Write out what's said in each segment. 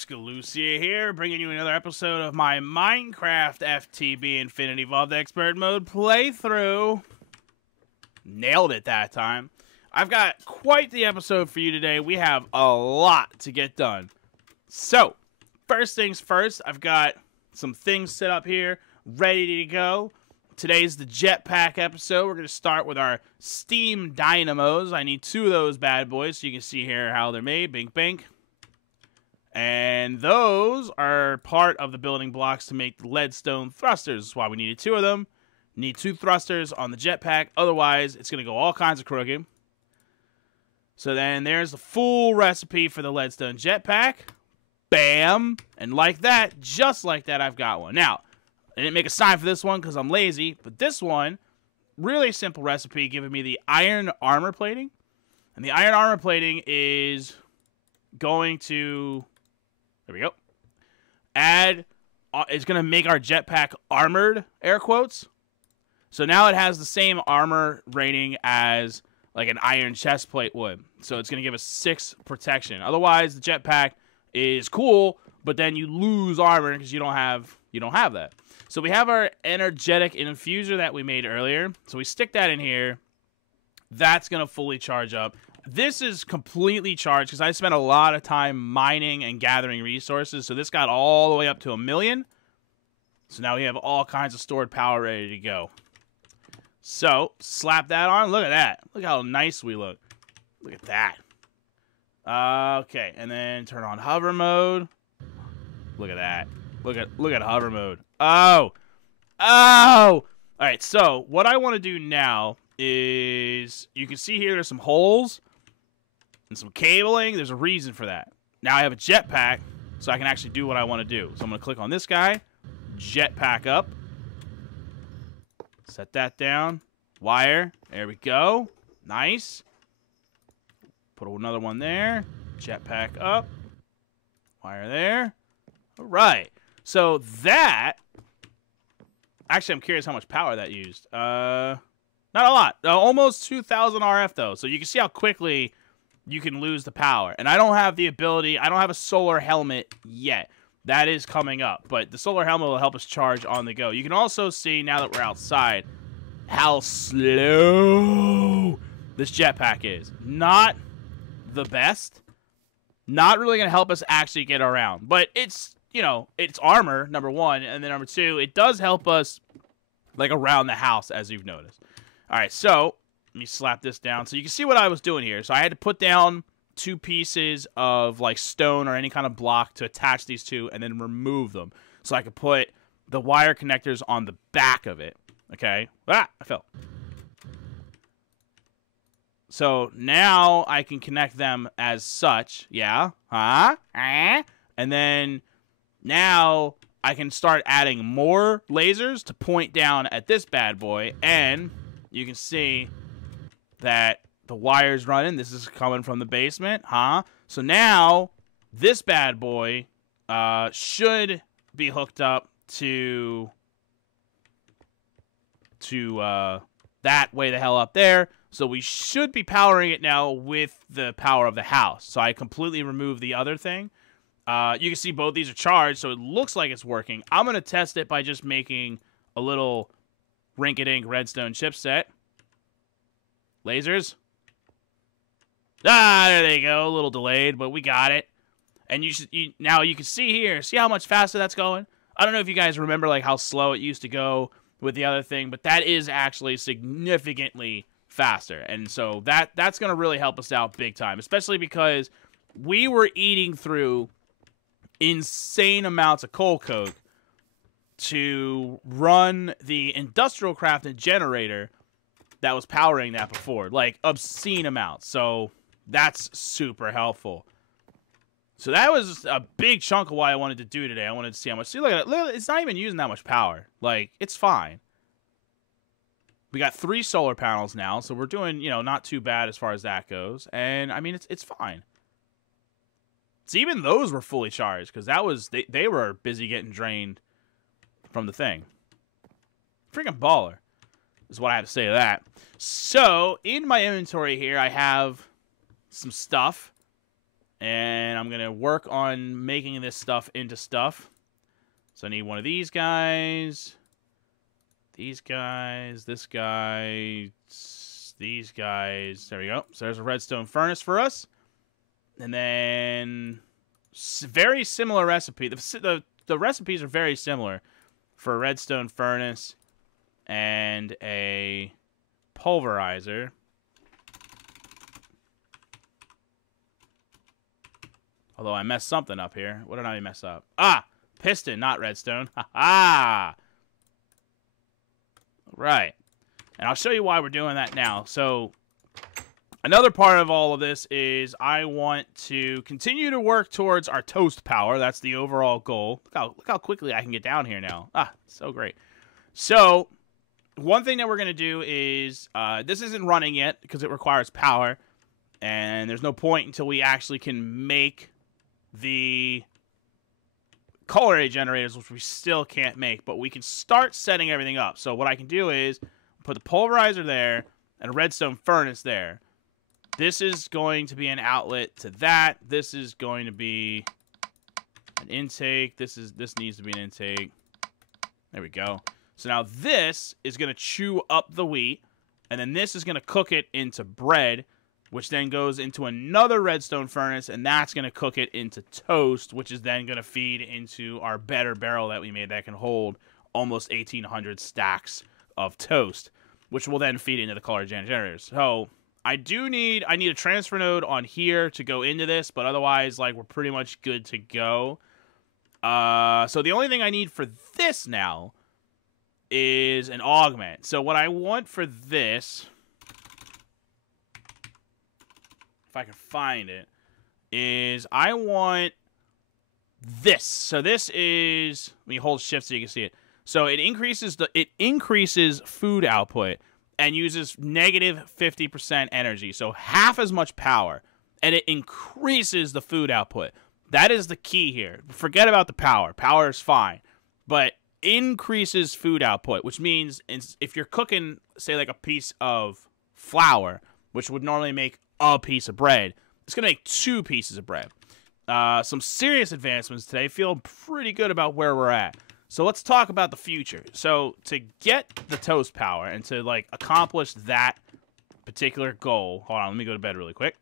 Peeps Galucia here, bringing you another episode of my Minecraft FTB Infinity Vault Expert Mode playthrough. Nailed it that time. I've got quite the episode for you today. We have a lot to get done. So, first things first, I've got some things set up here, ready to go. Today's the Jetpack episode. We're going to start with our steam dynamos. I need 2 of those bad boys so you can see here how they're made. Bink, bink. And those are part of the building blocks to make the leadstone thrusters. That's why we needed 2 of them. Need 2 thrusters on the jetpack. Otherwise, it's going to go all kinds of crooked. So then there's the full recipe for the leadstone jetpack. Bam. And like that, just like that, I've got one. Now, I didn't make a sign for this one because I'm lazy. But this one, really simple recipe, giving me the iron armor plating. And the iron armor plating is going to... There we go. It's going to make our jetpack armored, air quotes. So now it has the same armor rating as like an iron chest plate would. So it's going to give us 6 protection. Otherwise, the jetpack is cool, but then you lose armor because you don't have that. So we have our energetic infuser that we made earlier. So we stick that in here. That's going to fully charge up. This is completely charged because I spent a lot of time mining and gathering resources. So this got all the way up to 1,000,000. So now we have all kinds of stored power ready to go. So slap that on. Look at that. Look how nice we look. Look at that. Okay, and then turn on hover mode. Look at that. Look at hover mode. Oh. All right, so what I want to do now is you can see here there's some holes and some cabling. There's a reason for that. Now I have a jetpack, so I can actually do what I want to do. So I'm going to click on this guy, jetpack up, set that down, wire, there we go, nice. Put another one there, jetpack up, wire there. All right, so that, actually I'm curious how much power that used. Not a lot. Almost 2,000 RF, though. So you can see how quickly you can lose the power. And I don't have the ability. I don't have a solar helmet yet. That is coming up. But the solar helmet will help us charge on the go. You can also see, now that we're outside, how slow this jetpack is. Not the best. Not really going to help us actually get around. But it's, you know, it's armor, number 1. And then number 2, it does help us, like, around the house, as you've noticed. All right, so let me slap this down so you can see what I was doing here. So I had to put down 2 pieces of like stone or any kind of block to attach these 2 and then remove them so I could put the wire connectors on the back of it. Okay. I fell. So now I can connect them as such. Yeah. And then now I can start adding more lasers to point down at this bad boy, and you can see that the wire's running. This is coming from the basement, So now, this bad boy should be hooked up to that way the hell up there. So we should be powering it now with the power of the house. So I completely removed the other thing. You can see both these are charged, so it looks like it's working. I'm going to test it by just making a little rink-a-dink redstone chipset. Lasers. There they go. A little delayed, but we got it. And now you can see here. See how much faster that's going? I don't know if you guys remember like how slow it used to go with the other thing, but that is actually significantly faster. And so that's going to really help us out big time, especially because we were eating through insane amounts of coal coke to run the industrial crafted generator that was powering that before, like obscene amounts. So that's super helpful. So that was a big chunk of what I wanted to do today. I wanted to see how much. See, look at it. It's not even using that much power. Like, it's fine. We got 3 solar panels now, so we're doing, you know, not too bad as far as that goes. And I mean, it's fine. So even those were fully charged because that was they were busy getting drained from the thing. Freaking baller is what I have to say to that. So in my inventory here, I have some stuff. And I'm going to work on making this stuff into stuff. So I need one of these guys. These guys. This guy. These guys. There we go. So there's a redstone furnace for us. And then very similar recipe. The recipes are very similar for a redstone furnace and a pulverizer. Although I messed something up here. What did I mess up? Ah! Piston, not redstone. Ha-ha! Right. And I'll show you why we're doing that now. So, another part of all of this is I want to continue to work towards our toast power. That's the overall goal. Look how quickly I can get down here now. Ah, so great. So, one thing that we're going to do is, this isn't running yet because it requires power. And there's no point until we actually can make the culinary generators, which we still can't make, but we can start setting everything up. So what I can do is put the pulverizer there and a redstone furnace there. This is going to be an outlet to that. This is going to be an intake. This needs to be an intake. There we go. So now this is going to chew up the wheat, and then this is going to cook it into bread, which then goes into another redstone furnace, and that's going to cook it into toast, which is then going to feed into our better barrel that we made that can hold almost 1,800 stacks of toast, which will then feed into the color generators. So I need a transfer node on here to go into this, but otherwise, like, we're pretty much good to go. So the only thing I need for this now is an augment. So what I want for this, if I can find it, is I want this. So this is, let me hold shift so you can see it. So it increases food output and uses negative 50% energy. So half as much power, and it increases the food output. That is the key here. Forget about the power. Power is fine, but increases food output, which means if you're cooking, say, like a piece of flour, which would normally make a piece of bread, it's going to make 2 pieces of bread. Some serious advancements today. Feel pretty good about where we're at. So let's talk about the future. So to get the toast power and to, like, accomplish that particular goal, hold on, let me go to bed really quick.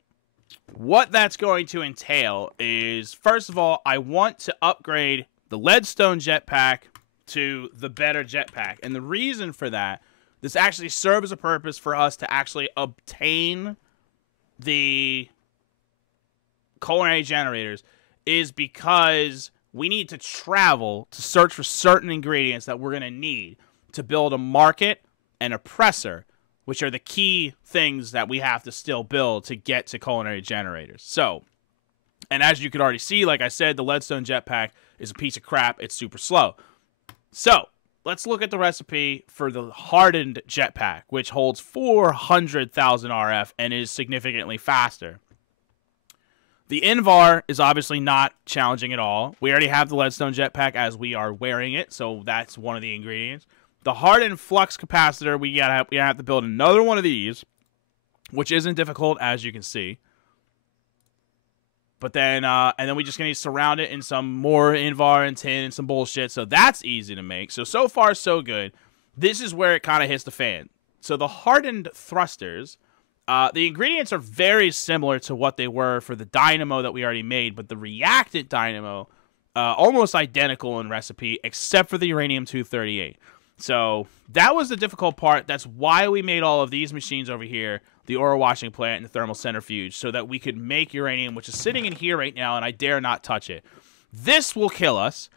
What that's going to entail is, first of all, I want to upgrade the leadstone jetpack to the better jetpack. And the reason for that, this actually serves a purpose for us to actually obtain the culinary generators, is because we need to travel to search for certain ingredients that we're going to need to build a market and a presser, which are the key things that we have to still build to get to culinary generators. So, and as you could already see, like I said, the leadstone jetpack is a piece of crap. It's super slow. So, let's look at the recipe for the hardened jetpack, which holds 400,000 RF and is significantly faster. The Invar is obviously not challenging at all. We already have the leadstone jetpack as we are wearing it, so that's one of the ingredients. The hardened flux capacitor, we have to build another one of these, which isn't difficult, as you can see. But then, and then we just need to surround it in some more Invar and tin and some bullshit. So that's easy to make. So far, so good. This is where it kind of hits the fan. So the hardened thrusters, the ingredients are very similar to what they were for the dynamo that we already made. But the reactant dynamo, almost identical in recipe, except for the uranium-238. So that was the difficult part. That's why we made all of these machines over here, the ore washing plant and the thermal centrifuge, so that we could make uranium, which is sitting in here right now, and I dare not touch it. This will kill us.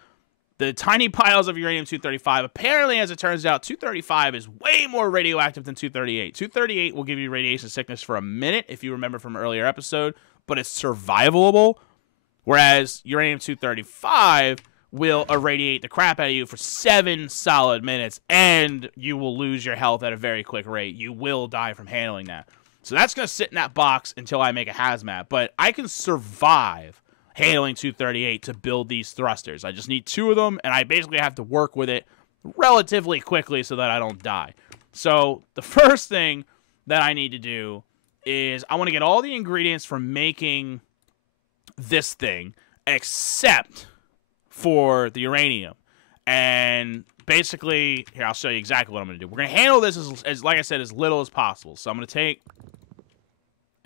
The tiny piles of uranium-235, apparently, as it turns out, 235 is way more radioactive than 238. 238 will give you radiation sickness for a minute, if you remember from an earlier episode, but it's survivable, whereas uranium-235 will irradiate the crap out of you for 7 solid minutes, and you will lose your health at a very quick rate. You will die from handling that. So that's going to sit in that box until I make a hazmat, but I can survive handling 238 to build these thrusters. I just need 2 of them, and I basically have to work with it relatively quickly so that I don't die. So the first thing that I need to do is I want to get all the ingredients for making this thing except for the uranium. And basically, here, I'll show you exactly what I'm going to do. We're going to handle this as, like I said, as little as possible. So I'm going to take...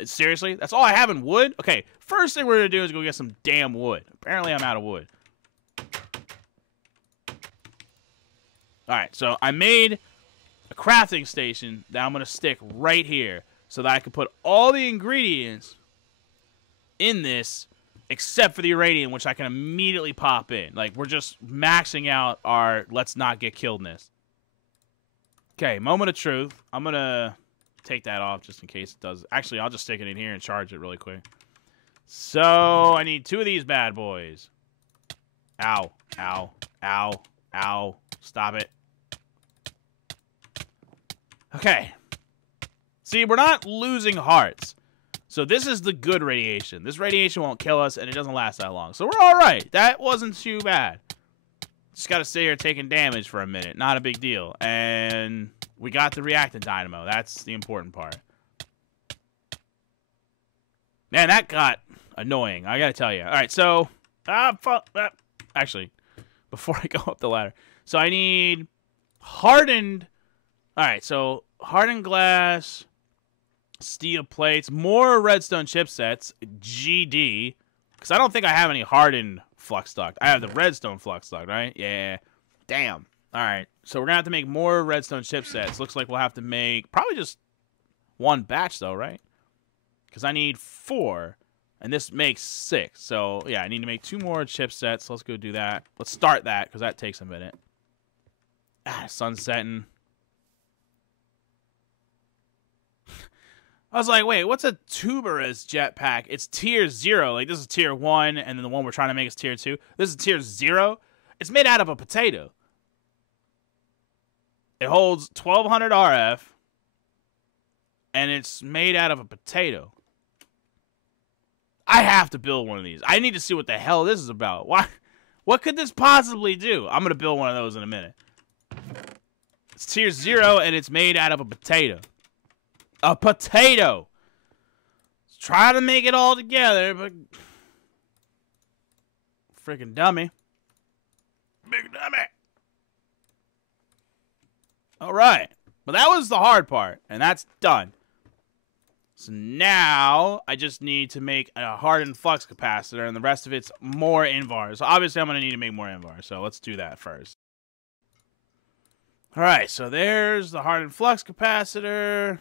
Seriously? That's all I have in wood? Okay, first thing we're going to do is go get some damn wood. Apparently, I'm out of wood. Alright, so I made a crafting station that I'm going to stick right here so that I can put all the ingredients in this except for the uranium, which I can immediately pop in. Like, we're just maxing out our let's not get killedness. Okay, moment of truth. I'm going to take that off just in case it does. Actually, I'll just stick it in here and charge it really quick. So, I need 2 of these bad boys. Ow, ow, ow, ow. Stop it. Okay. See, we're not losing hearts. So this is the good radiation. This radiation won't kill us, and it doesn't last that long. So we're all right. That wasn't too bad. Just got to sit here taking damage for a minute. Not a big deal. And we got the reactant dynamo. That's the important part. Man, that got annoying. I got to tell you. All right, so... actually, before I go up the ladder. So I need hardened... All right, so hardened glass... Steel plates, more redstone chipsets, GD, because I don't think I have any hardened flux duct. I have the redstone flux duct, right? Yeah. Damn. All right. So we're going to have to make more redstone chipsets. Looks like we'll have to make probably just 1 batch, though, right? Because I need 4, and this makes 6. So, yeah, I need to make 2 more chipsets. Let's go do that. Let's start that, because that takes a minute. Sun's setting. I was like, wait, what's a tuberous jetpack? It's tier 0. Like, this is tier 1, and then the one we're trying to make is tier 2. This is tier 0. It's made out of a potato. It holds 1200 RF, and it's made out of a potato. I have to build one of these. I need to see what the hell this is about. Why? What could this possibly do? I'm going to build one of those in a minute. It's tier 0, and it's made out of a potato. A potato. Let's try to make it all together, but freaking dummy. Big dummy. All right. But that was the hard part, and that's done. So now I just need to make a hardened flux capacitor, and the rest of it's more invars. So obviously I'm going to need to make more invars, so let's do that first. All right, so there's the hardened flux capacitor.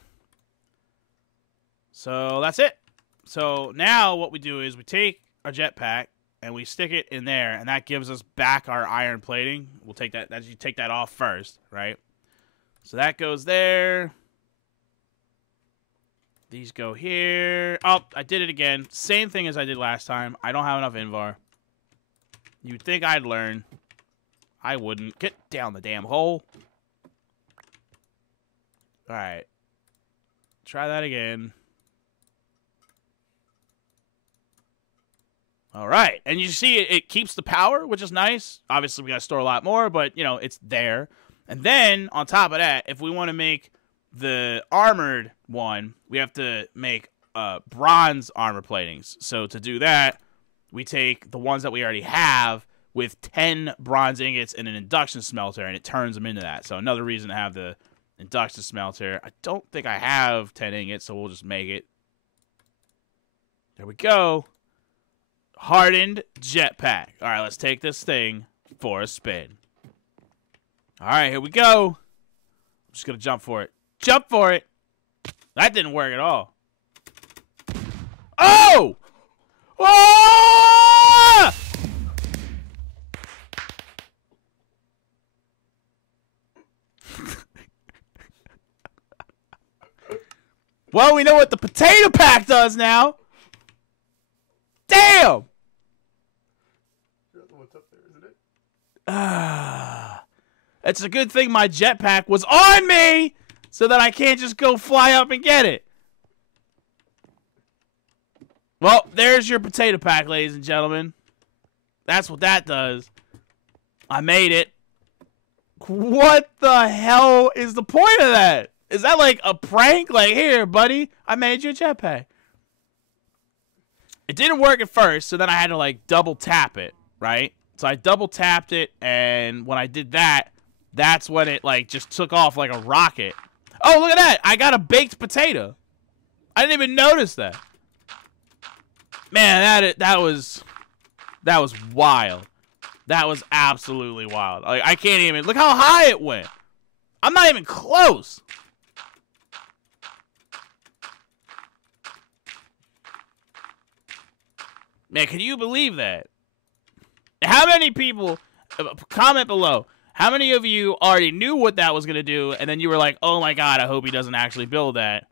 So that's it. So now what we do is we take our jetpack and we stick it in there, and that gives us back our iron plating. We'll take that. You take that off first, right? So that goes there. These go here. Oh, I did it again. Same thing as I did last time. I don't have enough invar. You'd think I'd learn. I wouldn't. Get down the damn hole. All right. Try that again. All right, and you see it keeps the power, which is nice. Obviously, we got to store a lot more, but, you know, it's there. And then, on top of that, if we want to make the armored one, we have to make bronze armor platings. So to do that, we take the ones that we already have with 10 bronze ingots and an induction smelter, and it turns them into that. So another reason to have the induction smelter. I don't think I have 10 ingots, so we'll just make it. There we go. Hardened jetpack. All right, let's take this thing for a spin. All right, here we go. I'm just going to jump for it. Jump for it. That didn't work at all. Oh! Oh! Well, we know what the potato pack does now. Damn! What's up there, isn't it? It's a good thing my jetpack was on me so that I can't just go fly up and get it. Well, there's your potato pack, ladies and gentlemen. That's what that does. I made it. What the hell is the point of that? Is that like a prank? Like, here, buddy, I made you a jetpack. it didn't work at first, so then I had to, like, double tap it, right? So I double tapped it, and when I did that, that's when it, like, just took off like a rocket. Oh, look at that! I got a baked potato. I didn't even notice that. Man, that was wild. That was absolutely wild. Like, I can't even... Look how high it went. I'm not even close. Man, can you believe that? How many people... Comment below. How many of you already knew what that was going to do, and then you were like, oh my god, I hope he doesn't actually build that.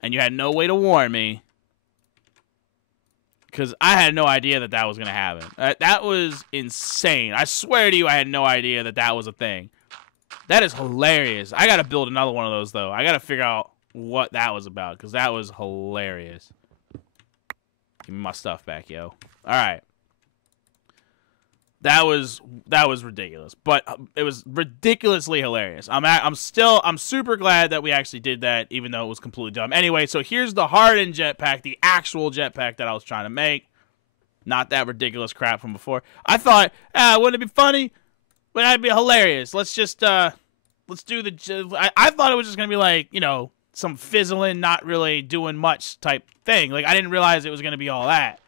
And you had no way to warn me. Because I had no idea that was going to happen. That was insane. I swear to you, I had no idea that was a thing. That is hilarious. I got to build another one of those, though. I got to figure out what that was about, because that was hilarious. Give me my stuff back, yo. All right. That was ridiculous, but it was ridiculously hilarious. I'm super glad that we actually did that, even though it was completely dumb. Anyway, so here's the hardened jetpack, the actual jetpack that I was trying to make. Not that ridiculous crap from before. I thought, wouldn't it be funny? Wouldn't it be hilarious? Let's just let's do the. I thought it was just gonna be like, you know, some fizzling, not really doing much type thing. Like, I didn't realize it was gonna be all that.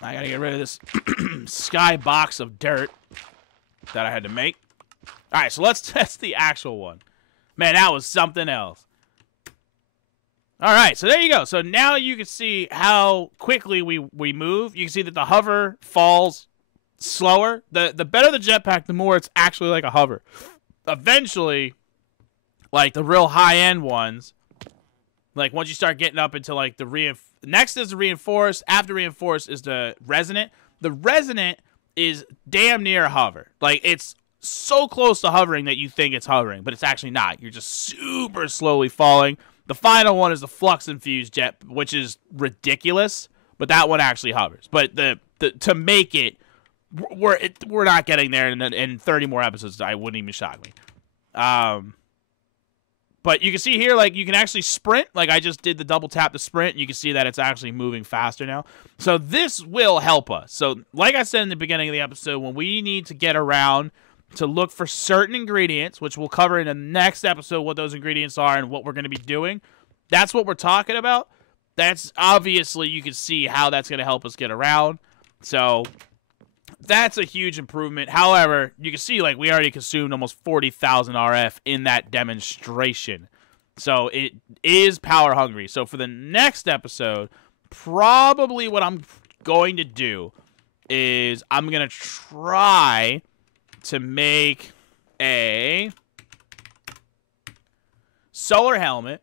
I gotta get rid of this sky box of dirt that I had to make. Alright, so let's test the actual one. Man, that was something else. Alright, so there you go. So now you can see how quickly we move. You can see that the hover falls slower. The better the jetpack, the more it's actually like a hover. Eventually, like the real high-end ones, like once you start getting up into like the next is the reinforced. After reinforced is the resonant. The resonant is damn near a hover. Like, it's so close to hovering that you think it's hovering, but it's actually not. You're just super slowly falling. The final one is the flux infused jet, which is ridiculous, but that one actually hovers. But to make it, we're not getting there in 30 more episodes. I wouldn't even shock me. But you can see here, like, you can actually sprint. Like, I just did the double tap to sprint. You can see that it's actually moving faster now. So this will help us. So, like I said in the beginning of the episode, when we need to get around to look for certain ingredients, which we'll cover in the next episode what those ingredients are and what we're going to be doing, that's what we're talking about. That's obviously, you can see how that's going to help us get around. So that's a huge improvement. However, you can see, like, we already consumed almost 40,000 RF in that demonstration. So it is power hungry. So for the next episode, probably what I'm going to do is I'm going to try to make a solar helmet.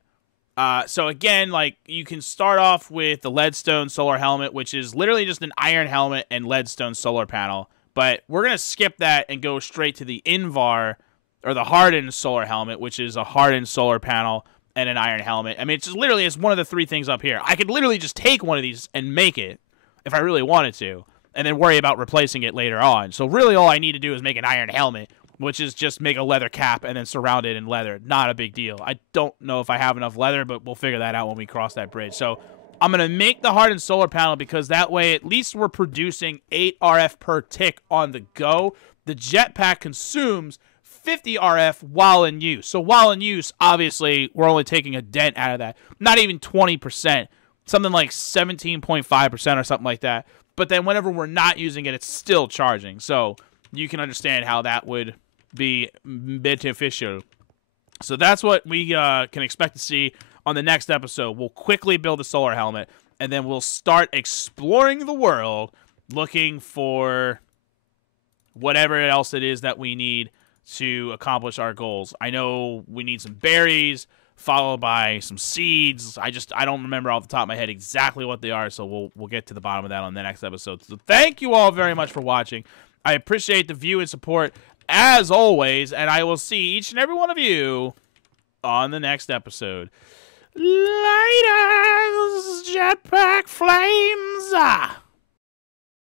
So again, like, you can start off with the leadstone solar helmet, which is literally just an iron helmet and leadstone solar panel. But we're going to skip that and go straight to the Invar, or the hardened solar helmet, which is a hardened solar panel and an iron helmet. I mean, it's just literally, it's one of the three things up here. I could literally just take one of these and make it if I really wanted to, and then worry about replacing it later on. So really all I need to do is make an iron helmet, which is just make a leather cap and then surround it in leather. Not a big deal. I don't know if I have enough leather, but we'll figure that out when we cross that bridge. So I'm going to make the hardened solar panel because that way at least we're producing 8 RF per tick on the go. The jetpack consumes 50 RF while in use. So while in use, obviously, we're only taking a dent out of that. Not even 20%. Something like 17.5% or something like that. But then whenever we're not using it, it's still charging. So you can understand how that would be beneficial. So that's what we can expect to see on the next episode. We'll quickly build a solar helmet, and then we'll start exploring the world, looking for whatever else it is that we need to accomplish our goals. I know we need some berries, followed by some seeds. I don't remember off the top of my head exactly what they are, so we'll get to the bottom of that on the next episode. So thank you all very much for watching. I appreciate the view and support, as always, and I will see each and every one of you on the next episode. Later, Jetpack Flames!